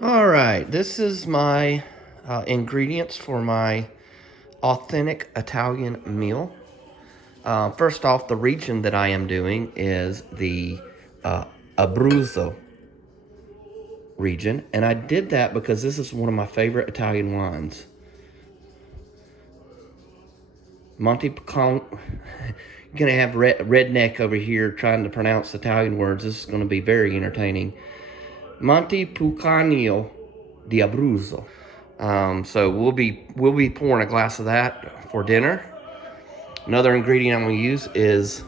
All right, this is my ingredients for my authentic Italian meal. First off, the region that I am doing is the Abruzzo region, and I did that because this is one of my favorite Italian wines. Monte Picon. You're gonna have redneck over here trying to pronounce Italian words. This is gonna be very entertaining. Monte Pulciano di Abruzzo. So we'll be pouring a glass of that for dinner. Another ingredient I'm going to use is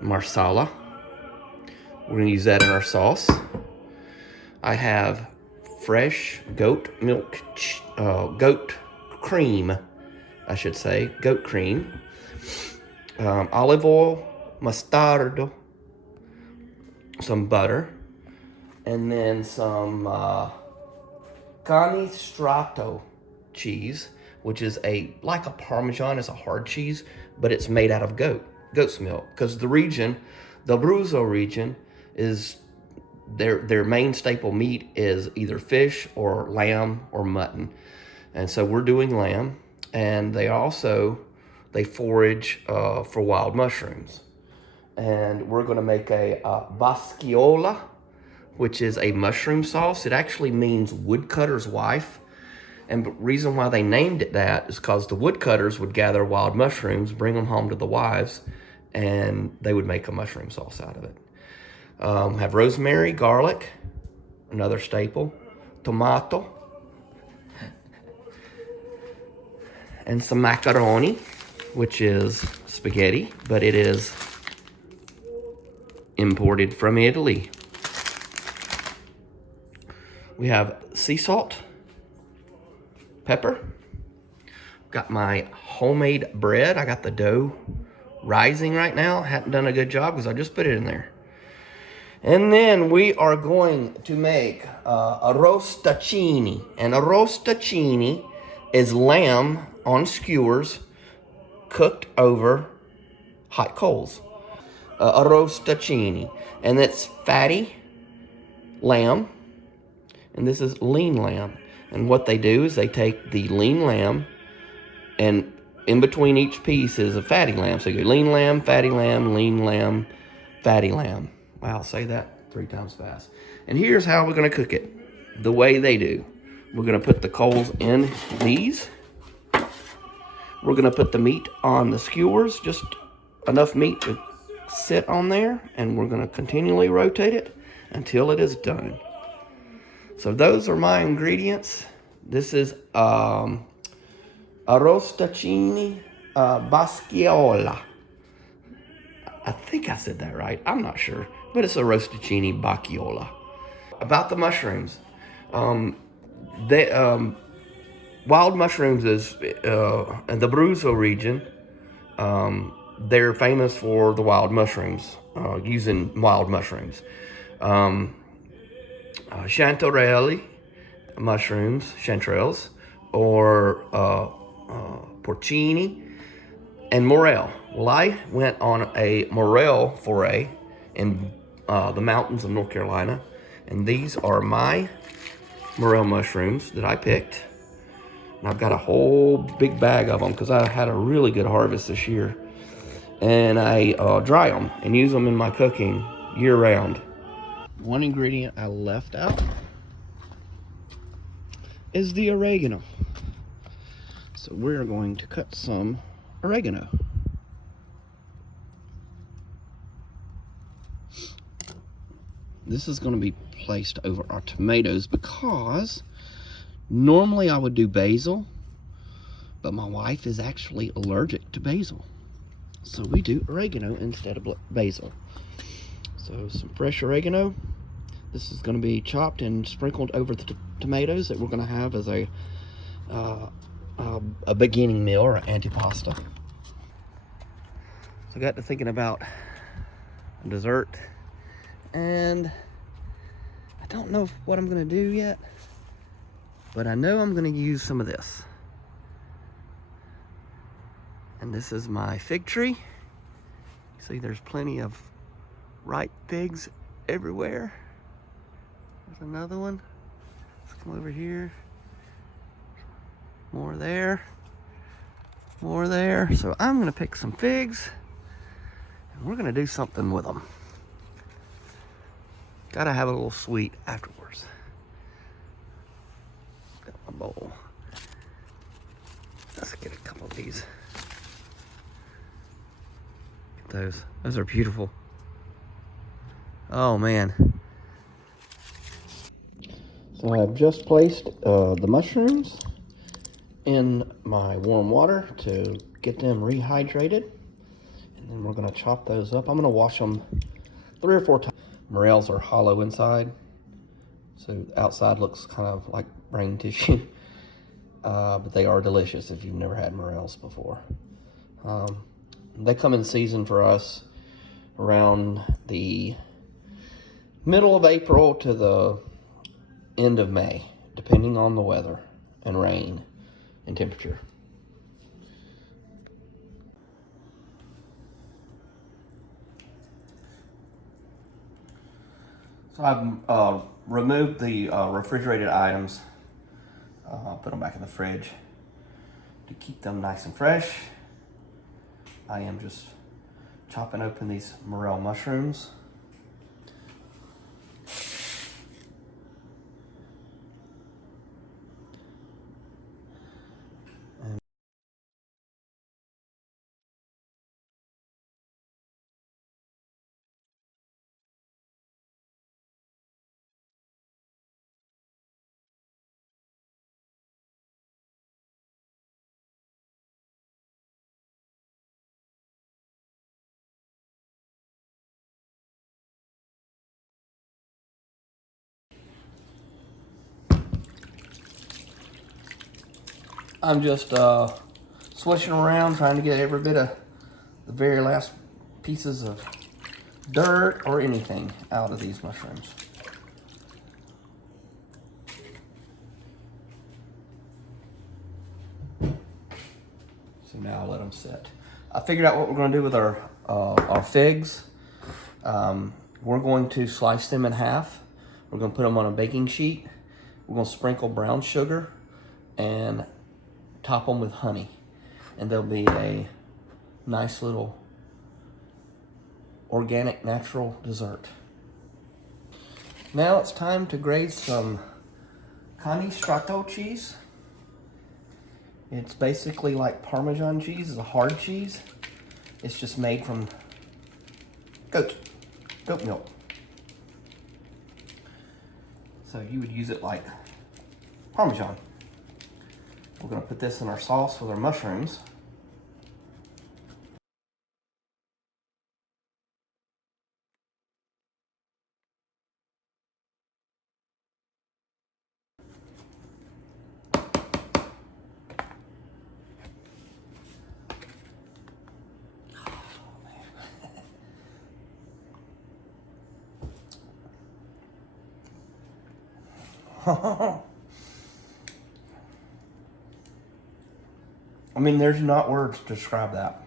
marsala. We're going to use that in our sauce. I have fresh goat milk, goat cream, I should say, goat cream, olive oil, mostardo, some butter, and then some Canistrato cheese, which is like a Parmesan. It's a hard cheese, but it's made out of goat's milk. Because the Abruzzo region, is their main staple meat is either fish or lamb or mutton, and so we're doing lamb. And they forage for wild mushrooms, and we're going to make a Boscaiola, which is a mushroom sauce. It actually means woodcutter's wife. And the reason why they named it that is because the woodcutters would gather wild mushrooms, bring them home to the wives, and they would make a mushroom sauce out of it. Have rosemary, garlic, another staple, tomato, and some macaroni, which is spaghetti, but it is imported from Italy. We have sea salt, pepper. Got my homemade bread. I got the dough rising right now. Hadn't done a good job because I just put it in there. And then we are going to make arrosticini. And arrosticini is lamb on skewers cooked over hot coals. Arrosticini. And it's fatty lamb. And this is lean lamb. And what they do is they take the lean lamb, and in between each piece is a fatty lamb. So you go lean lamb, lean lamb, fatty lamb. Wow, say that 3 times fast. And here's how we're going to cook it the way they do. We're going to put the coals in these. We're going to put the meat on the skewers, just enough meat to sit on there. And we're going to continually rotate it until it is done. So those are my ingredients. This is Arrosticini Boscaiola. I think I said that right. I'm not sure. But it's Arrosticini Boscaiola. About the mushrooms. Wild mushrooms is in the Abruzzo region. They're famous for the wild mushrooms, using wild mushrooms. Chanterelle mushrooms, chanterelles, or porcini, and morel. Well, I went on a morel foray in the mountains of North Carolina, and these are my morel mushrooms that I picked. And I've got a whole big bag of them because I had a really good harvest this year. And I dry them and use them in my cooking year round. One ingredient I left out is the oregano. So we're going to cut some oregano. This is going to be placed over our tomatoes because normally I would do basil, but my wife is actually allergic to basil. So we do oregano instead of basil. So some fresh oregano. This is going to be chopped and sprinkled over the tomatoes that we're going to have as a beginning meal or antipasta. So I got to thinking about dessert, and I don't know what I'm going to do yet, but I know I'm going to use some of this. And this is my fig tree. See, there's plenty of ripe figs everywhere. There's another one. Let's come over here. More there. More there. So I'm gonna pick some figs and we're gonna do something with them. Gotta have a little sweet afterwards. Got my bowl. Let's get a couple of these. Get those. Those are beautiful. Oh man. So I've just placed the mushrooms in my warm water to get them rehydrated. And then we're gonna chop those up. I'm gonna wash them 3 or 4 times. Morels are hollow inside. So the outside looks kind of like brain tissue. But they are delicious if you've never had morels before. They come in season for us around the middle of April to the end of May, depending on the weather and rain and temperature. So I've removed the refrigerated items, put them back in the fridge to keep them nice and fresh. I am just chopping open these morel mushrooms. I'm just swishing around trying to get every bit of the very last pieces of dirt or anything out of these mushrooms. So now I'll let them sit. I figured out what we're going to do with our figs. We're going to slice them in half. We're going to put them on a baking sheet. We're going to sprinkle brown sugar and top them with honey. And there'll be a nice little organic natural dessert. Now it's time to grate some Cane Strato cheese. It's basically like Parmesan cheese. It's a hard cheese. It's just made from goat milk. So you would use it like Parmesan. We're gonna put this in our sauce with our mushrooms. I mean, there's not words to describe that.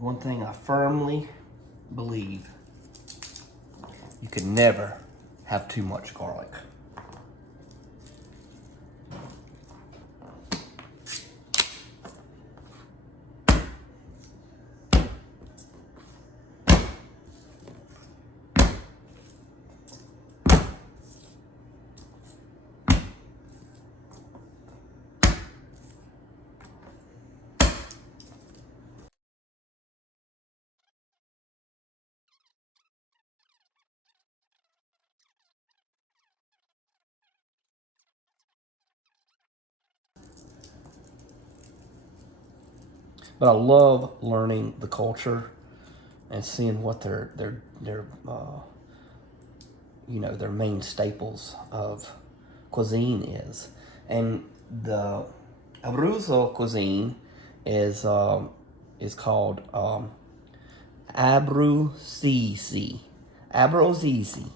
One thing I firmly believe, you can never have too much garlic. But I love learning the culture and seeing what their their main staples of cuisine is. And the Abruzzo cuisine is called Abruzzese. Abruzzese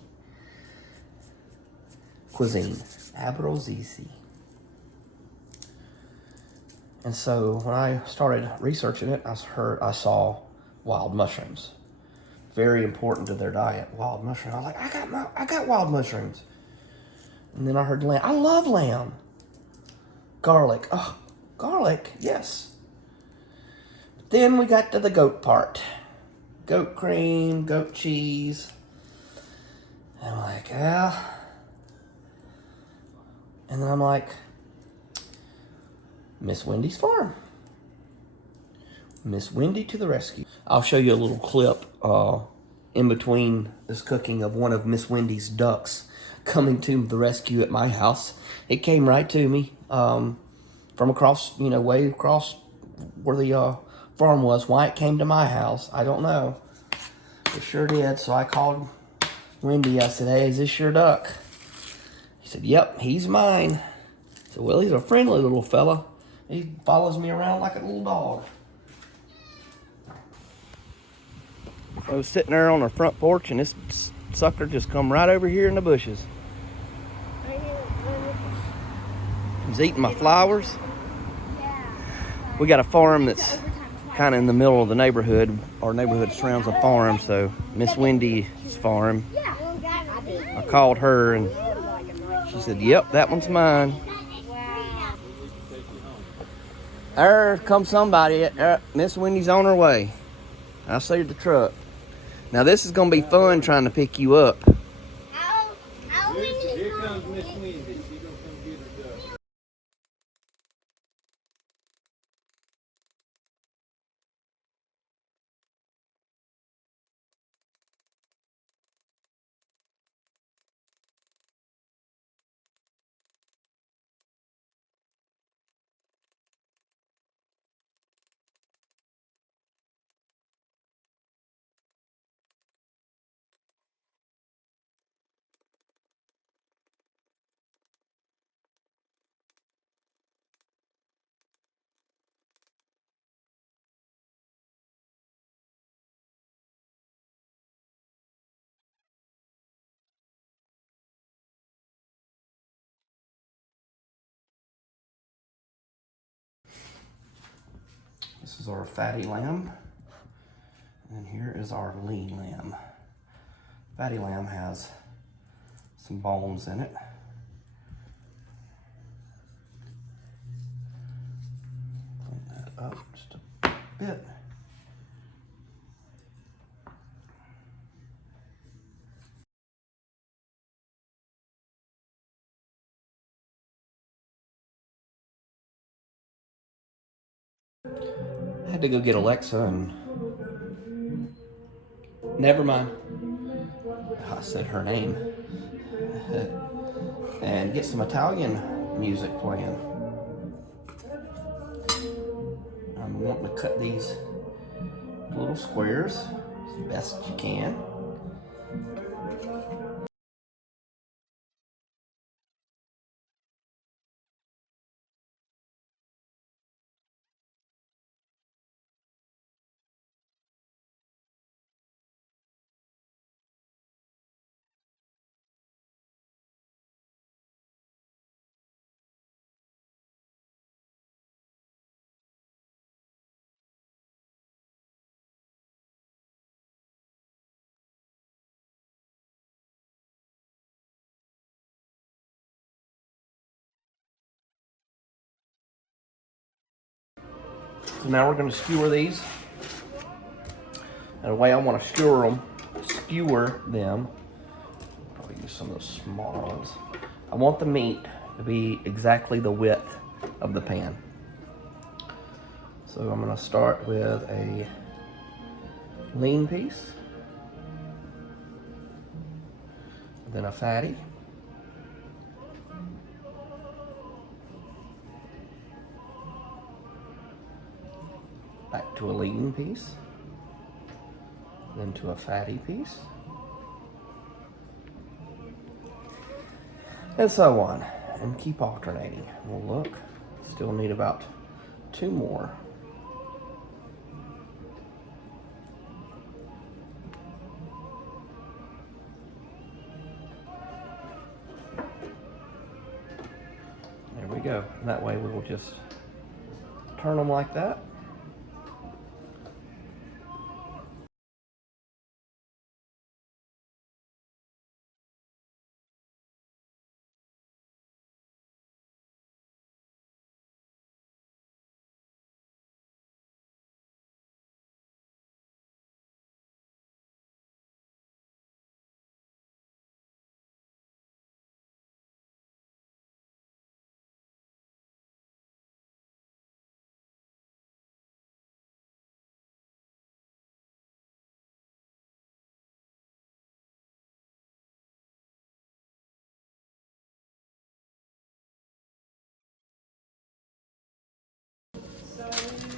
cuisine. Abruzzese. And so when I started researching it, I saw wild mushrooms. Very important to their diet, wild mushrooms. I was like, I got wild mushrooms. And then I heard lamb. I love lamb. Garlic. Oh, garlic, yes. Then we got to the goat part. Goat cream, goat cheese. And I'm like, yeah. And then I'm like, Miss Wendy's farm. Miss Wendy to the rescue. I'll show you a little clip in between this cooking of one of Miss Wendy's ducks coming to the rescue at my house. It came right to me from across, way across where the farm was. Why it came to my house, I don't know. It sure did. So I called Wendy. I said, hey, is this your duck? He said, yep, he's mine. I said, well, he's a friendly little fella. He follows me around like a little dog. I was sitting there on the front porch, and this sucker just come right over here in the bushes. He's eating my flowers. We got a farm that's kind of in the middle of the neighborhood. Our neighborhood surrounds a farm, so Miss Wendy's farm. I called her, and she said, yep, that one's mine. There comes somebody. Miss Wendy's on her way. I see the truck. Now this is gonna be fun trying to pick you up. Here comes Miss Wendy. She's gonna come get her duck. This is our fatty lamb, and here is our lean lamb. Fatty lamb has some bones in it. Clean that up just a bit. I had to go get Alexa and never mind. I said her name. And get some Italian music playing. I'm wanting to cut these little squares as best you can. So now we're going to skewer these. And the way I want to skewer them, probably use some of those smaller ones. I want the meat to be exactly the width of the pan. So I'm going to start with a lean piece, then a fatty, back to a lean piece, then to a fatty piece, and so on, and keep alternating. We'll look, still need about 2 more. There we go. That way we will just turn them like that.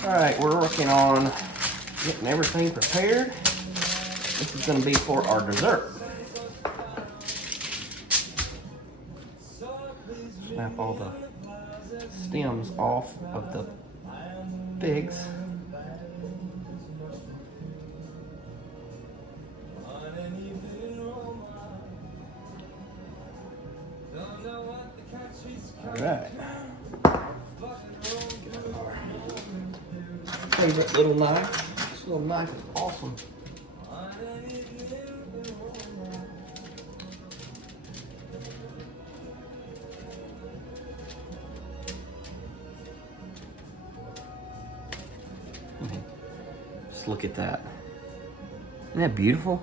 All right, we're working on getting everything prepared. This is going to be for our dessert. Snap all the stems off of the figs. All right. Favorite little knife. This little knife is awesome. Just look at that. Isn't that beautiful?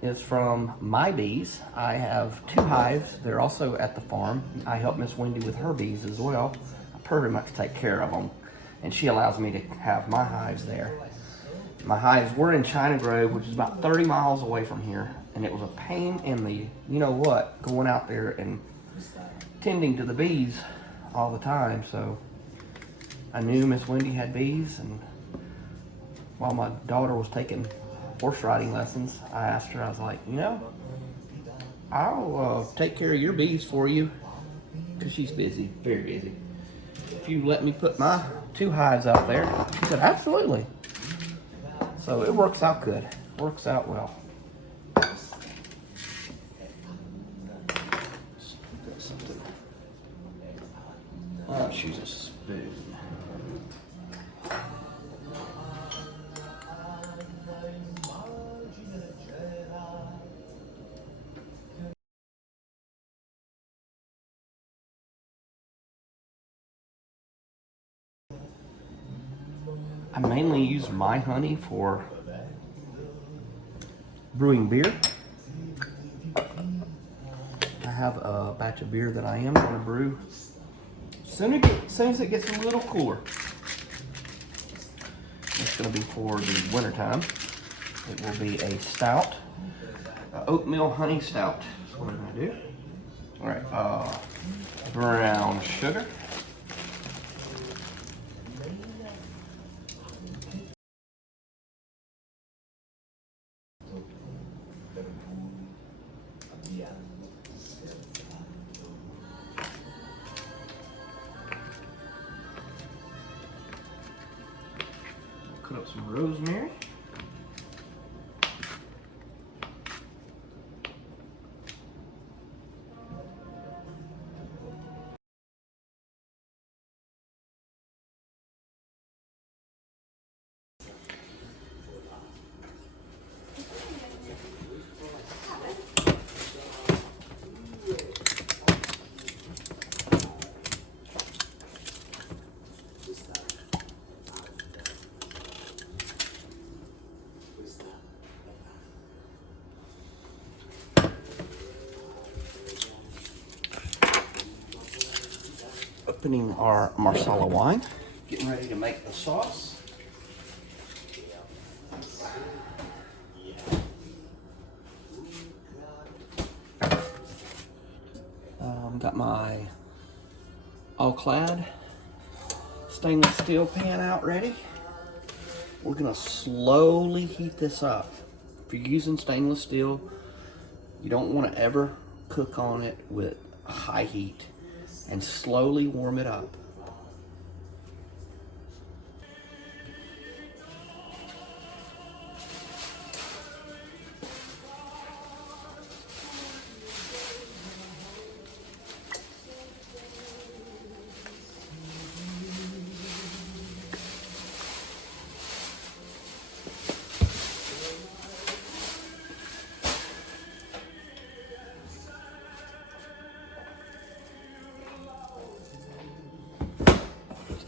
It's from My Bees. I have 2 hives. They're also at the farm. I help Miss Wendy with her bees as well. I pretty much take care of them, and she allows me to have my hives there. My hives were in China Grove, which is about 30 miles away from here, and it was a pain in the you-know-what going out there and tending to the bees all the time. So I knew Miss Wendy had bees, and while my daughter was taking horse riding lessons, I asked her, I was like, I'll take care of your bees for you, because she's busy, very busy. If you let me put my 2 hives out there. She said, absolutely. So it works out good, works out well. Let's use a spoon. I mainly use my honey for brewing beer. I have a batch of beer that I am going to brew as soon as it gets a little cooler. It's going to be for the winter time. It will be a stout, oatmeal honey stout. That's what I'm going to do. All right, brown sugar. Cut up some rosemary. Opening our Marsala wine, getting ready to make the sauce. Got my all clad stainless steel pan out ready. We're gonna slowly heat this up. If you're using stainless steel, you don't want to ever cook on it with high heat, and slowly warm it up.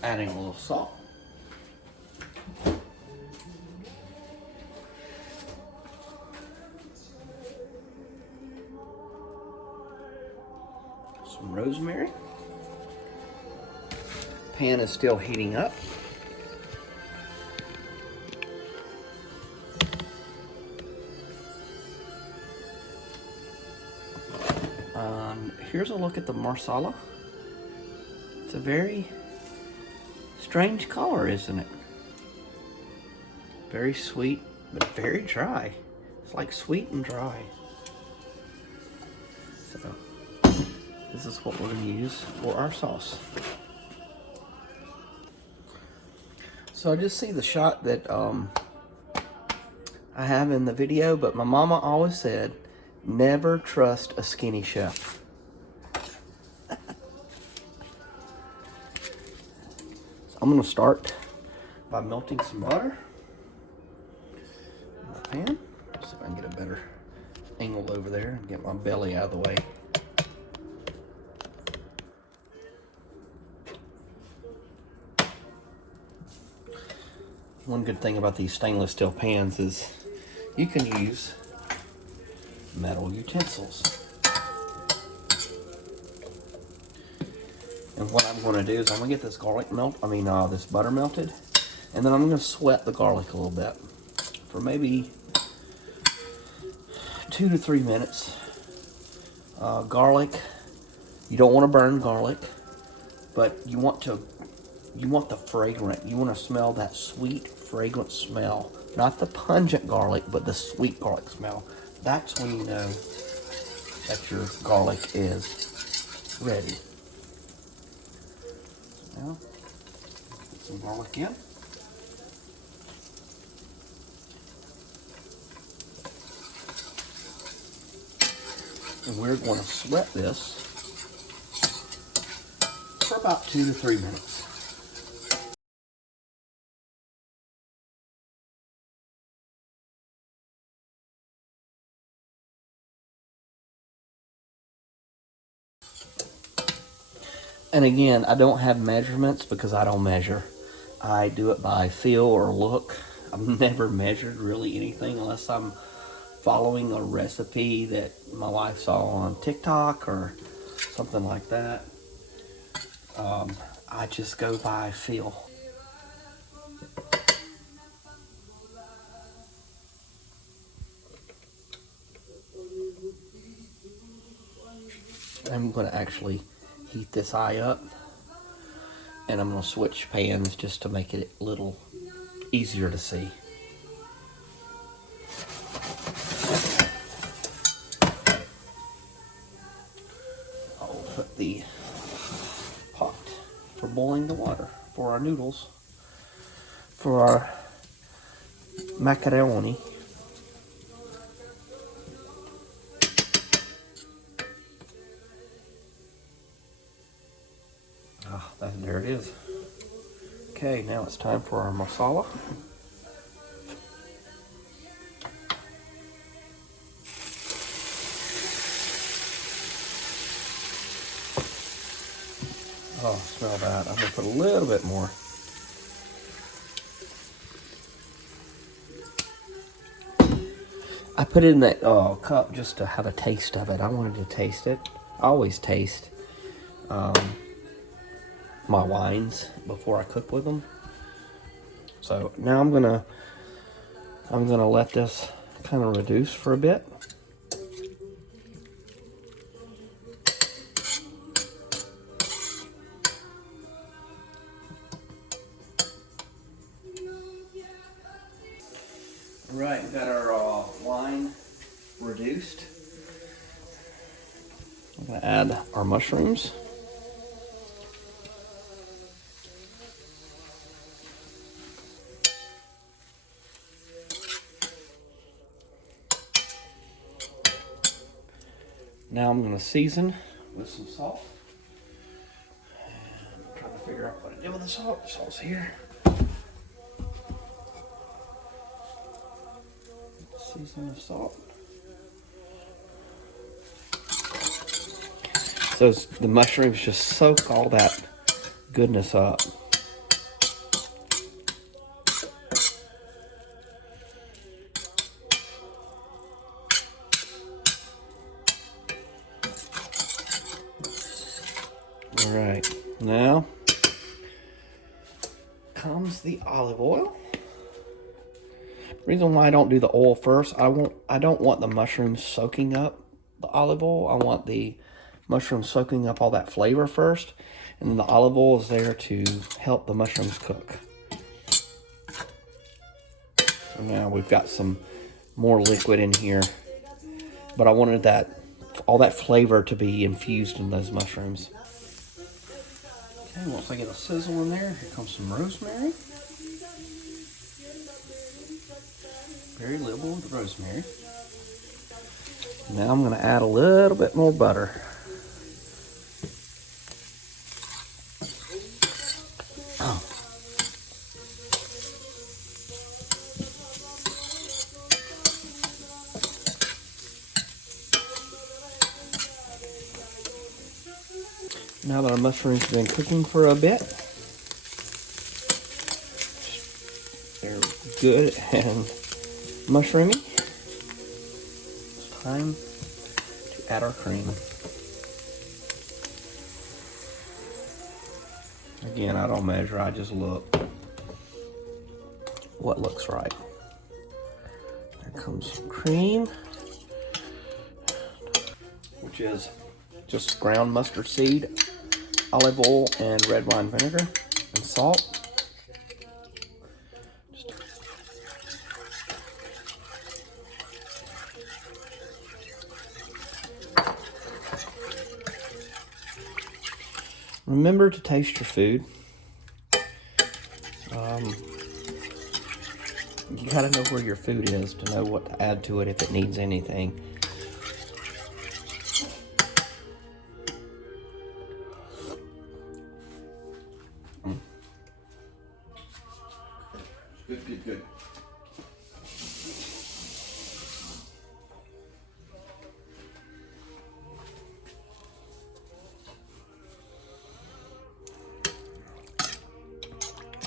Adding a little salt. Some rosemary. Pan is still heating up. Here's a look at the marsala. It's a very strange color, isn't it? Very sweet, but very dry. It's like sweet and dry. So, this is what we're going to use for our sauce. So I just see the shot that I have in the video, but my mama always said, never trust a skinny chef. So I'm going to start by melting some butter in the pan. See if I can get a better angle over there and get my belly out of the way. One good thing about these stainless steel pans is you can use metal utensils. And what I'm going to do is I'm going to get this this butter melted, and then I'm going to sweat the garlic a little bit for maybe 2 to 3 minutes. Garlic, you don't want to burn garlic, but you want the fragrant. You want to smell that sweet, fragrant smell. Not the pungent garlic, but the sweet garlic smell. That's when you know that your garlic is ready. So now, put some garlic in. And we're going to sweat this for about 2 to 3 minutes. And again, I don't have measurements because I don't measure. I do it by feel or look. I've never measured really anything unless I'm following a recipe that my wife saw on TikTok or something like that. I just go by feel. I'm going to actually heat this eye up, and I'm going to switch pans just to make it a little easier to see. I'll put the pot for boiling the water for our noodles, for our macaroni. There it is. Okay, now it's time for our masala. Oh, smell that. I'm going to put a little bit more. I put it in that cup just to have a taste of it. I wanted to taste it. I always taste my wines before I cook with them. So now I'm gonna let this kind of reduce for a bit. All right, we got our wine reduced. I'm gonna add our mushrooms. Now I'm gonna season with some salt. And I'm trying to figure out what to do with the salt. The salt's here. Season with salt. So the mushrooms just soak all that goodness up. All right, now comes the olive oil. Reason why I don't do the oil first, I don't want the mushrooms soaking up the olive oil. I want the mushrooms soaking up all that flavor first, and then the olive oil is there to help the mushrooms cook. So now we've got some more liquid in here, but I wanted all that flavor to be infused in those mushrooms. Okay, once I get a sizzle in there, here comes some rosemary. Very liberal with rosemary. Now I'm going to add a little bit more butter. Oh. Now that our mushrooms have been cooking for a bit, they're good and mushroomy, it's time to add our cream. Again, I don't measure, I just look what looks right. There comes some cream, which is just ground mustard seed, olive oil, and red wine vinegar, and salt. Remember to taste your food. You gotta know where your food is to know what to add to it if it needs anything. Good, good, good.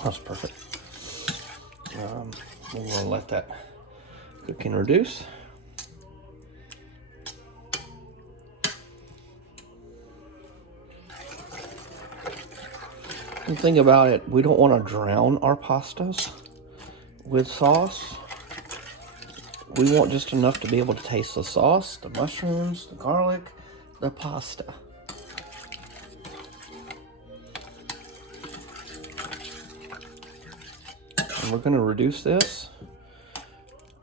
That's perfect. We're gonna let that cook and reduce. The thing about it, we don't want to drown our pastas with sauce. We want just enough to be able to taste the sauce, the mushrooms, the garlic, the pasta. And we're going to reduce this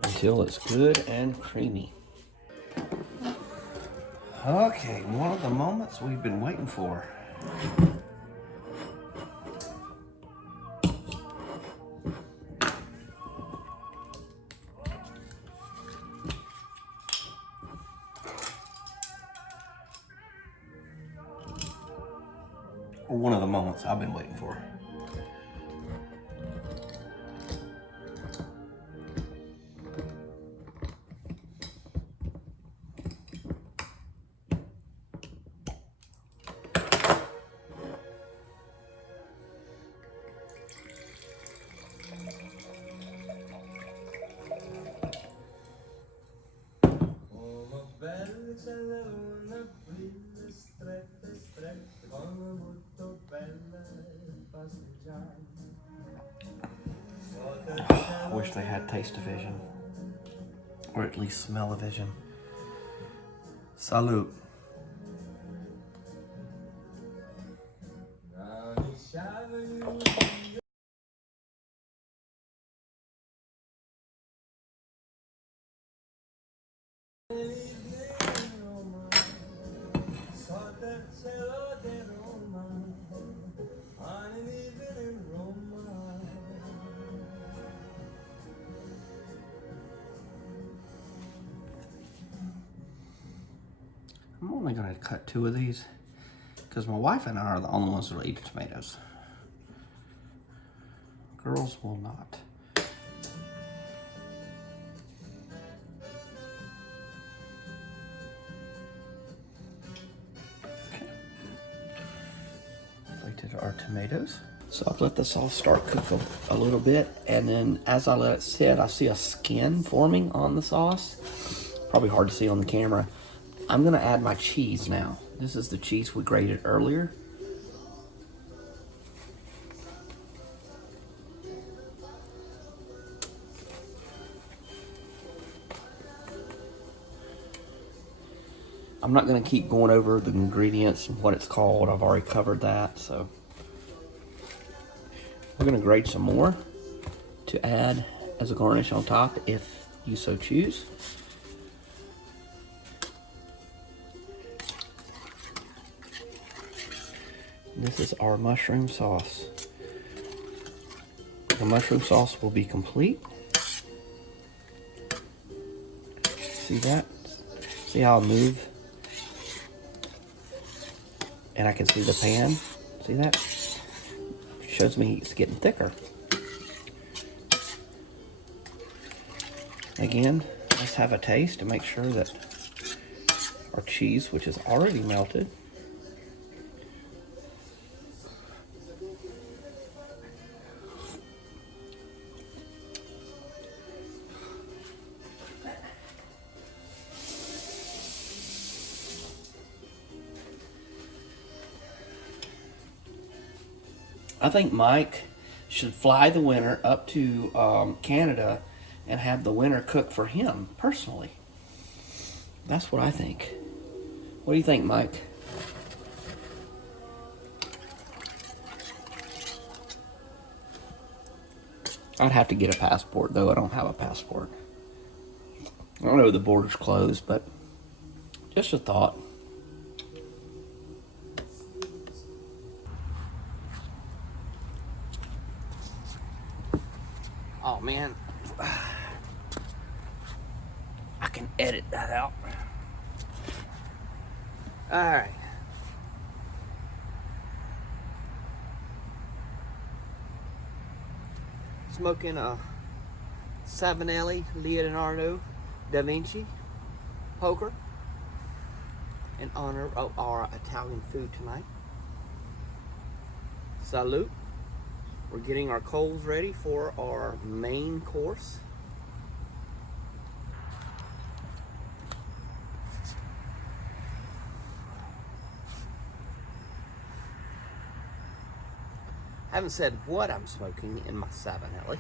until it's good and creamy. Okay, one of the moments we've been waiting for. Or one of the moments I've been waiting for. I wish they had taste-o-vision, or at least smell-o-vision. Salute. only gonna cut 2 of these because my wife and I are the only ones that will eat tomatoes. Girls will not. Okay. Plated our tomatoes. So I've let the sauce start cook a little bit, and then as I let it sit, I see a skin forming on the sauce. Probably hard to see on the camera. I'm gonna add my cheese now. This is the cheese we grated earlier. I'm not gonna keep going over the ingredients and what it's called. I've already covered that, so. We're gonna grate some more to add as a garnish on top if you so choose. This is our mushroom sauce. The mushroom sauce will be complete. See that? See how I move? And I can see the pan. See that? Shows me it's getting thicker. Again, let's have a taste to make sure that our cheese, which is already melted, I think Mike should fly the winter up to Canada and have the winter cook for him personally. That's what I think. What do you think, Mike? I'd have to get a passport, though. I don't have a passport. I don't know the border's closed, but just a thought. Oh, man. I can edit that out. All right. Smoking a Savinelli Leonardo da Vinci poker in honor of our Italian food tonight. Salute. We're getting our coals ready for our main course. I haven't said what I'm smoking in my Savinelli.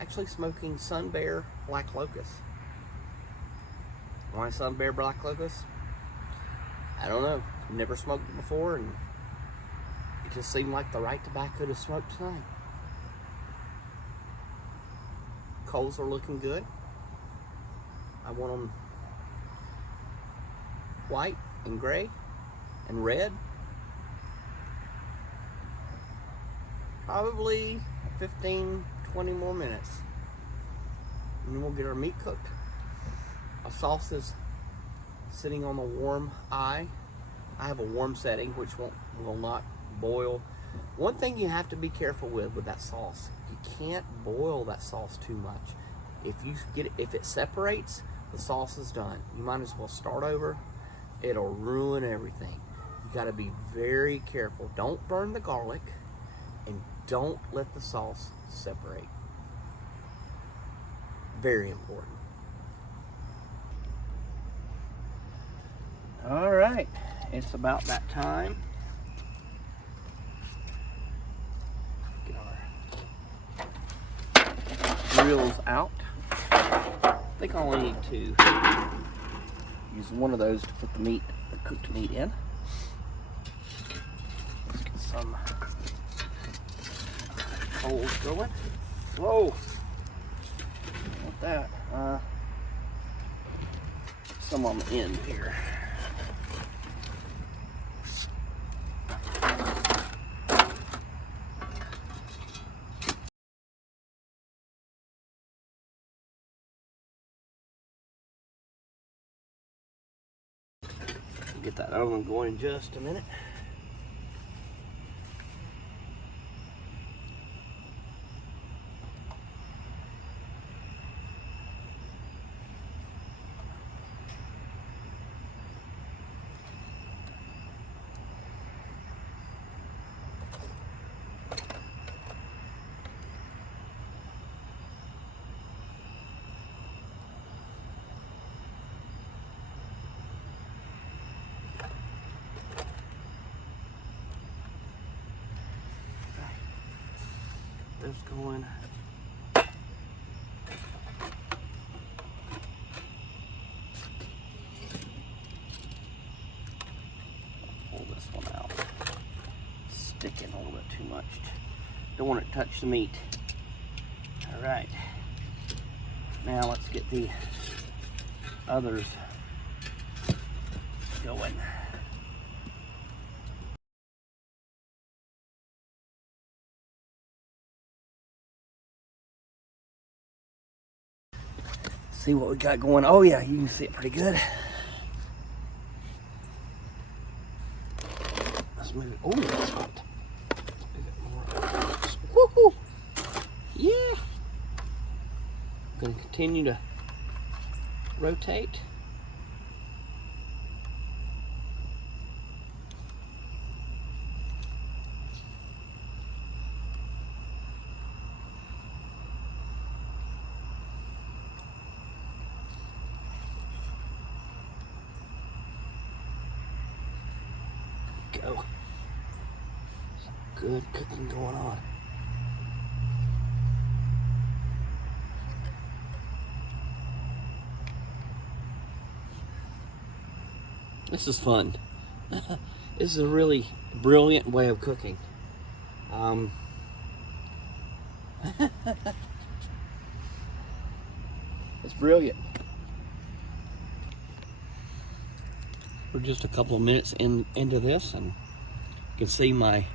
Actually smoking Sun Bear Black Locust. Why Sun Bear Black Locust? I don't know. Never smoked it before, and it just seemed like the right tobacco to smoke tonight. Coals are looking good. I want them white and gray and red. Probably 15, 20 more minutes. And then we'll get our meat cooked. Our sauce is sitting on the warm eye. I have a warm setting which will not boil. One thing you have to be careful with that sauce, you can't boil that sauce too much. If it separates, the sauce is done. You might as well start over. It'll ruin everything. You got to be very careful. Don't burn the garlic, and don't let the sauce separate. Very important. All right, it's about that time. Get our grills out. I think I only need to use one of those to put the cooked meat in. Let's get some coals going. Whoa! Not that. Some on the end here. get that oven going in just a minute. Those going. Pull this one out. It's sticking a little bit too much. Don't want it to touch the meat. All right. Now let's get the others going. See what we got going. Oh yeah, you can see it pretty good. Let's move it. Oh, that's hot. Woohoo! Yeah. Gonna continue to rotate. Go. Some good cooking going on. This is fun. This is a really brilliant way of cooking. It's brilliant. We're just a couple of minutes into this, and you can see my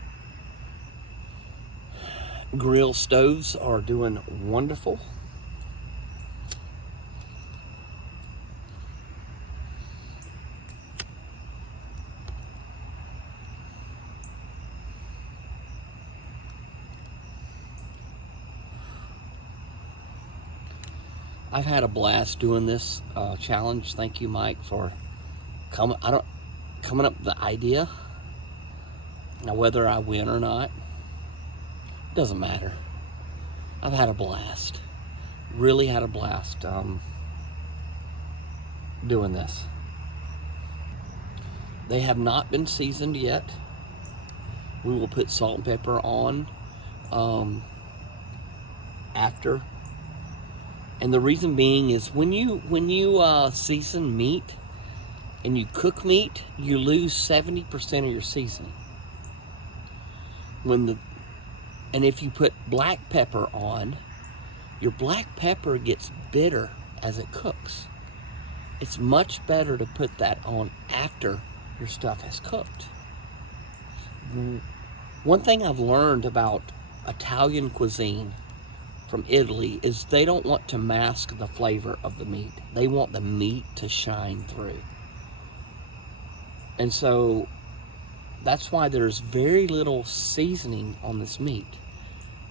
grill stoves are doing wonderful. I've had a blast doing this challenge. Thank you, Mike, for coming up with the idea. Now, whether I win or not, doesn't matter. I've had a blast. Really had a blast doing this. They have not been seasoned yet. We will put salt and pepper on after. And the reason being is when you season meat and you cook meat, you lose 70% of your seasoning. And if you put black pepper on, your black pepper gets bitter as it cooks. It's much better to put that on after your stuff has cooked. One thing I've learned about Italian cuisine from Italy is they don't want to mask the flavor of the meat. They want the meat to shine through. And so that's why there's very little seasoning on this meat.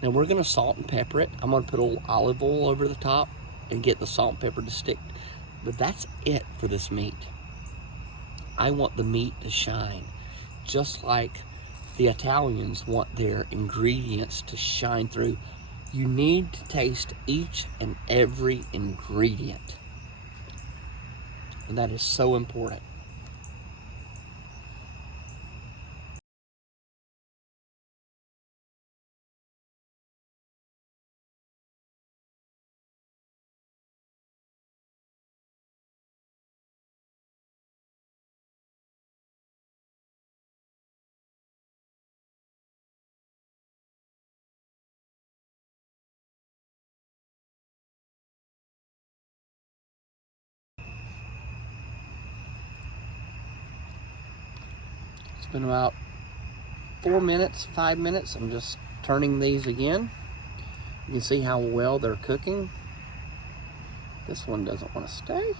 Now we're gonna salt and pepper it. I'm gonna put a little olive oil over the top and get the salt and pepper to stick. But that's it for this meat. I want the meat to shine, just like the Italians want their ingredients to shine through. You need to taste each and every ingredient. And that is so important. It's been about 4 minutes, 5 minutes. I'm just turning these again. You can see how well they're cooking. This one doesn't want to stay.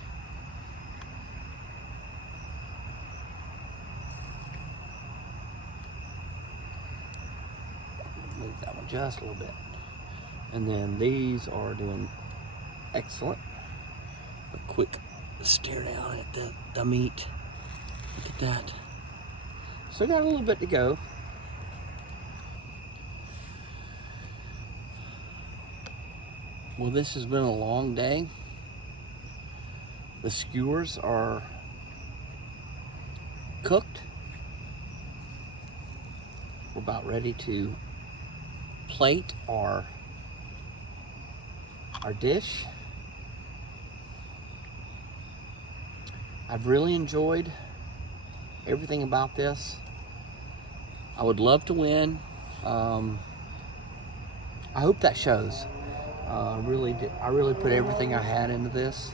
Move that one just a little bit. And then these are doing excellent. A quick stare down at the meat. Look at that. So got a little bit to go. Well, this has been a long day. The skewers are cooked. We're about ready to plate our dish. I've really enjoyed everything about this. I would love to win. I hope that shows. I really put everything I had into this,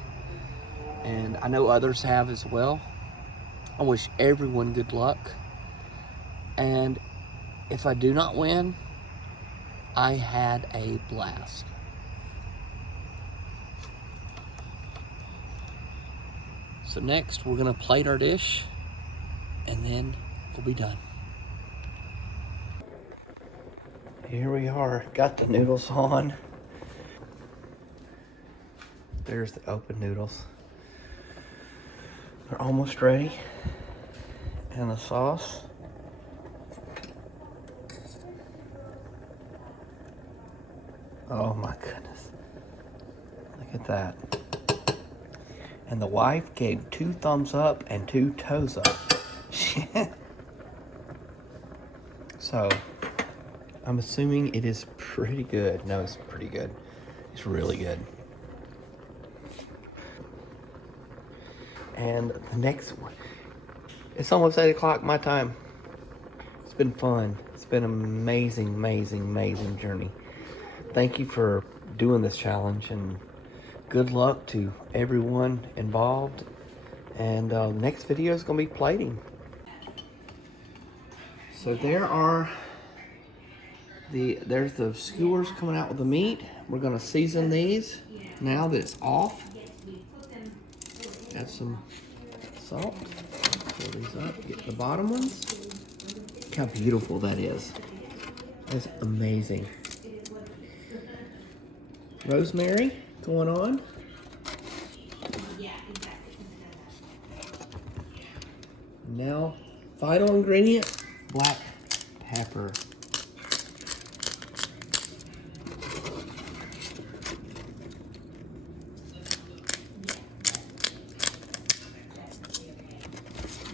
and I know others have as well. I wish everyone good luck. And if I do not win, I had a blast. So next, we're gonna plate our dish, and then we'll be done. Here we are, got the noodles on. There's the open noodles. They're almost ready. And the sauce. Oh my goodness. Look at that. And the wife gave 2 thumbs up and 2 toes up. So, I'm assuming it is pretty good. No, it's pretty good. It's really good. And the next one, it's almost 8 o'clock my time. It's been fun. It's been an amazing, amazing, amazing journey. Thank you for doing this challenge, and good luck to everyone involved. And the next video is going to be plating. So there's the skewers coming out with the meat. We're going to season these now that it's off. Add some salt. Fill these up. Get the bottom ones. Look how beautiful that is. That's amazing. Rosemary going on. Now, final ingredient, black pepper.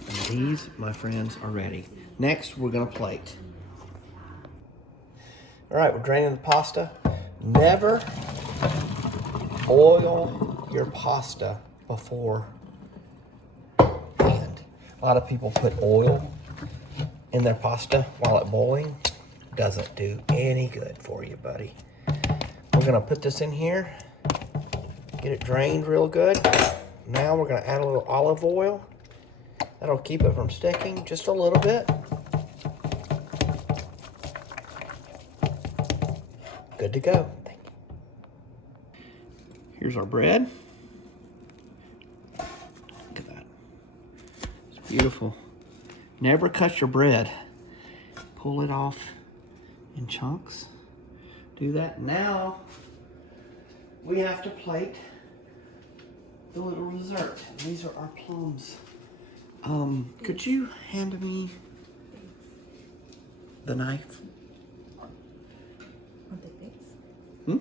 And these, my friends, are ready. Next, we're gonna plate. All right, we're draining the pasta. Never oil your pasta before. A lot of people put oil in their pasta while it's boiling. Doesn't do any good for you, buddy. We're gonna put this in here, get it drained real good. Now we're gonna add a little olive oil. That'll keep it from sticking just a little bit. Good to go. Thank you. Here's our bread. Look at that. It's beautiful. Never cut your bread. Pull it off in chunks. Do that. Now we have to plate the little dessert. These are our plums. Could you hand me the knife? Aren't they figs? Hmm?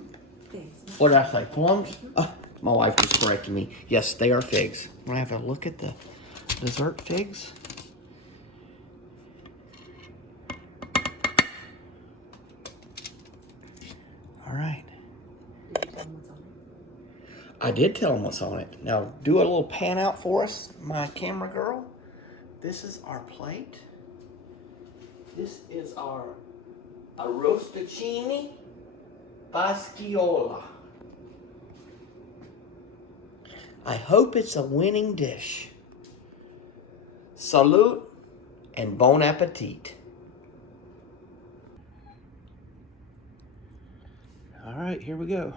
Figs. What did I say? Plums? My wife was correcting me. Yes, they are figs. I'm gonna have a look at the dessert figs. All right. Did you tell them what's on it? I did tell them what's on it. Now, do a little pan out for us, my camera girl. This is our plate. This is our Arrosticini Boscaiola. I hope it's a winning dish. Salute and bon appetit. All right, here we go.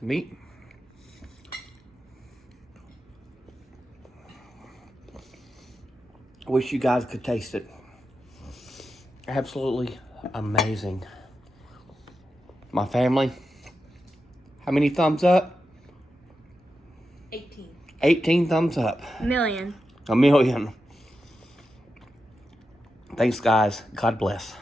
the meat. I wish you guys could taste it. Absolutely amazing. My family, how many thumbs up? 18. 18 thumbs up. Million. A million. Thanks, guys. God bless.